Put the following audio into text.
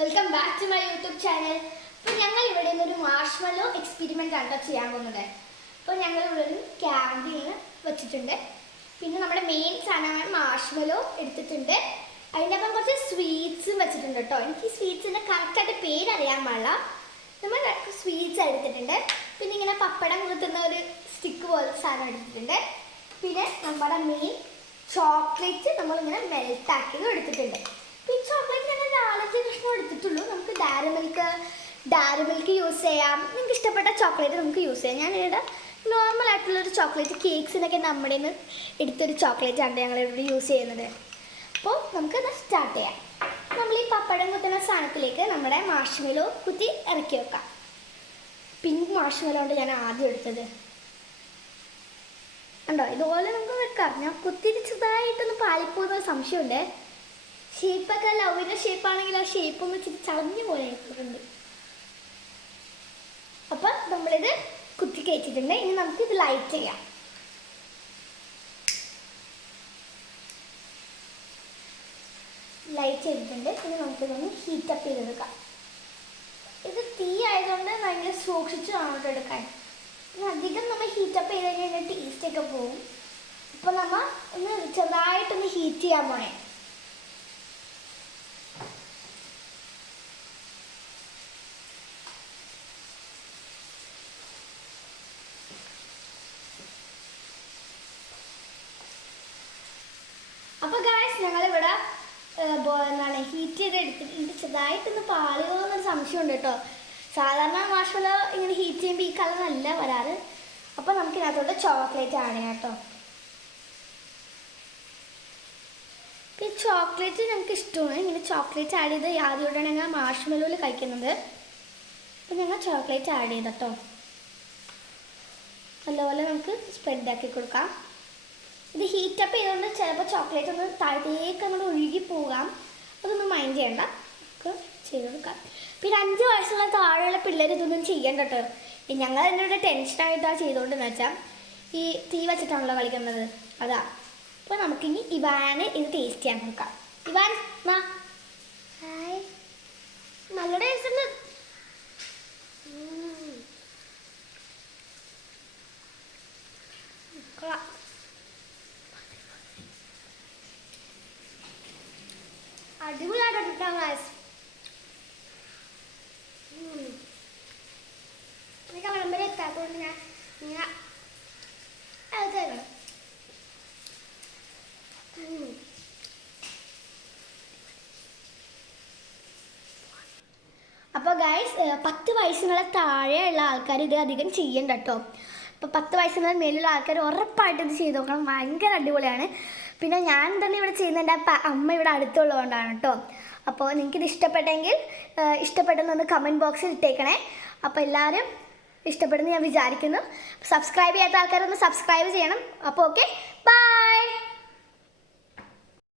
Welcome back to my YouTube channel. അപ്പോൾ ഞങ്ങൾ ഇവിടെ നിന്നൊരു മാർഷ്മലോ എക്സ്പെരിമെൻ്റ് ആണ് ചെയ്യാൻ പോകുന്നത്. അപ്പോൾ ഞങ്ങൾ ഇവിടെ ഒരു ക്യാൻഡിൽ വെച്ചിട്ടുണ്ട്. പിന്നെ നമ്മുടെ മെയിൻ സാധനമായ മാർഷ്മലോ എടുത്തിട്ടുണ്ട്. അതിൻ്റെ അപ്പം കുറച്ച് സ്വീറ്റ്സും വെച്ചിട്ടുണ്ട് കേട്ടോ. എനിക്ക് ഈ സ്വീറ്റ്സിൻ്റെ കറക്റ്റായിട്ട് പേരറിയാൻ പാടില്ല. നമ്മൾ സ്വീറ്റ്സ് എടുത്തിട്ടുണ്ട്. പിന്നെ ഇങ്ങനെ പപ്പടം കുത്തുന്ന ഒരു സ്റ്റിക്ക് പോലെ സാധനം എടുത്തിട്ടുണ്ട്. പിന്നെ നമ്മുടെ മെയിൻ ചോക്ലേറ്റ് നമ്മളിങ്ങനെ മെൽട്ടാക്കിയത് എടുത്തിട്ടുണ്ട്. അപ്പോൾ ഈ ചോക്ലേറ്റ് ഞങ്ങൾ 4-5 കഷ്ണം എടുത്തിട്ടുള്ളൂ. നമുക്ക് ഡയറി മിൽക്ക് യൂസ് ചെയ്യാം. നിങ്ങൾക്ക് ഇഷ്ടപ്പെട്ട ചോക്ലേറ്റ് നമുക്ക് യൂസ് ചെയ്യാം. ഞാനിവിടെ നോർമലായിട്ടുള്ളൊരു ചോക്ലേറ്റ് കേക്ക്സിനൊക്കെ നമ്മുടെ നിന്ന് എടുത്തൊരു ചോക്ലേറ്റാണ് ഞങ്ങളിവിടെ യൂസ് ചെയ്യുന്നത്. അപ്പോൾ നമുക്കത് സ്റ്റാർട്ട് ചെയ്യാം. നമ്മൾ ഈ പപ്പടം കുത്തുന്ന സാധനത്തിലേക്ക് നമ്മുടെ മാർഷ്മെലോ കുത്തി ഇറക്കി വെക്കാം. പിങ്ക് മാർഷ്മെലോ ഉണ്ട് ഞാൻ ആദ്യം എടുത്തത് ഉണ്ടോ. ഇതുപോലെ നമുക്ക് വെക്കാം. ഞാൻ കുത്തിരി ചെറുതായിട്ടൊന്ന് പാളിപ്പോകുന്ന സംശയമുണ്ട്. ഷേപ്പൊക്കെ ലവിൻ്റെ ഷേപ്പാണെങ്കിൽ ആ ഷേപ്പൊന്ന് ഇച്ചിരി ചളഞ്ഞു പോലെ എടുത്തിട്ടുണ്ട്. അപ്പം നമ്മളിത് കുത്തി കയറ്റിട്ടുണ്ട്. ഇനി നമുക്കിത് ലൈറ്റ് ചെയ്യാം. ലൈറ്റ് ചെയ്തിട്ടുണ്ട്. ഇനി നമുക്കിതൊന്ന് ഹീറ്റപ്പ് ചെയ്തെടുക്കാം. ഇത് തീ ആയതുകൊണ്ട് ഭയങ്കര സൂക്ഷിച്ച് വേണം എടുക്കാൻ. അധികം നമ്മൾ ഹീറ്റപ്പ് ചെയ്ത് കഴിഞ്ഞാൽ ടേസ്റ്റൊക്കെ പോവും. അപ്പോൾ നമ്മൾ ഒന്ന് ചെറുതായിട്ടൊന്ന് ഹീറ്റ് ചെയ്യാൻ പോണേ. അപ്പോൾ ഗായ്സ് ഞങ്ങളിവിടെ എന്താണ് ഹീറ്റ് ചെയ്ത് എടുത്തിട്ടുണ്ട്. ചെറുതായിട്ടൊന്ന് പാളുമോ എന്നൊരു സംശയമുണ്ട് കേട്ടോ. സാധാരണ മാർഷ്മെലോ ഇങ്ങനെ ഹീറ്റ് ചെയ്യുമ്പോൾ ഈ കളറല്ല വരാറ്. അപ്പോൾ നമുക്കിതിനകത്തോട്ട് ചോക്ലേറ്റ് ആഡ് ചെയ്യാം കേട്ടോ. ഈ ചോക്ലേറ്റ് ഞങ്ങൾക്ക് ഇഷ്ടമാണ്. ഇങ്ങനെ ചോക്ലേറ്റ് ആഡ് ചെയ്ത് ആദ്യമായിട്ടാണ് ഞങ്ങൾ മാർഷ്മെലോയിൽ കഴിക്കുന്നത്. അപ്പോൾ ഞങ്ങൾ ചോക്ലേറ്റ് ആഡ് ചെയ്ത് കേട്ടോ. നല്ലപോലെ നമുക്ക് സ്പ്രെഡാക്കി കൊടുക്കാം. ഇത് ഹീറ്റപ്പ് ചെയ്തുകൊണ്ട് ചിലപ്പോൾ ചോക്ലേറ്റ് ഒന്ന് താഴത്തേക്ക് അങ്ങോട്ട് ഒഴുകി പോകാം. അതൊന്നും മൈൻഡ് ചെയ്യണ്ട, നമുക്ക് ചെയ്ത് കൊടുക്കാം. പിന്നെ 5 വയസ്സുള്ള താഴെയുള്ള പിള്ളേർ ഇതൊന്നും ചെയ്യണ്ട കേട്ടോ. ഞങ്ങൾ തന്നെ ഇവിടെ ടെൻഷനായിട്ടാണ് ചെയ്തുകൊണ്ടെന്ന് വെച്ചാൽ ഈ തീ വെച്ചിട്ടാണല്ലോ കളിക്കുന്നത്, അതാ. അപ്പോൾ നമുക്കിനി ഇവാന് ഇത് ടേസ്റ്റ് ചെയ്യാൻ നോക്കാം. ഇവാൻ ഹായ്, നല്ല ടേസ്റ്റ് ഉണ്ട്. അടിപൊളിയായിട്ടാണ് ഗൈസ്. എനിക്ക് വിളമ്പരം എത്താത്തതുകൊണ്ട് ഞാൻ ഇങ്ങനെ അത് തരണം. അപ്പോൾ ഗൈസ് 10 വയസ്സിനുള്ള താഴെയുള്ള ആൾക്കാർ ഇത് അധികം ചെയ്യണ്ട കേട്ടോ. അപ്പോൾ 10 വയസ്സിന് മേലുള്ള ആൾക്കാർ ഉറപ്പായിട്ട് ഇത് ചെയ്ത് നോക്കണം. ഭയങ്കര അടിപൊളിയാണ്. പിന്നെ ഞാൻ തന്നെ ഇവിടെ ചെയ്യുന്ന എൻ്റെ അമ്മ ഇവിടെ അടുത്തുള്ളതുകൊണ്ടാണ് കേട്ടോ. അപ്പോൾ നിങ്ങൾക്കിത് ഇഷ്ടപ്പെട്ടെന്നൊന്ന് കമൻറ്റ് ബോക്സിൽ ഇട്ടേക്കണേ. അപ്പോൾ എല്ലാവരും ഇഷ്ടപ്പെടുന്നു ഞാൻ വിചാരിക്കുന്നു. സബ്സ്ക്രൈബ് ചെയ്യാത്ത ആൾക്കാരൊന്ന് സബ്സ്ക്രൈബ് ചെയ്യണം. അപ്പോൾ ഓക്കെ, ബൈ.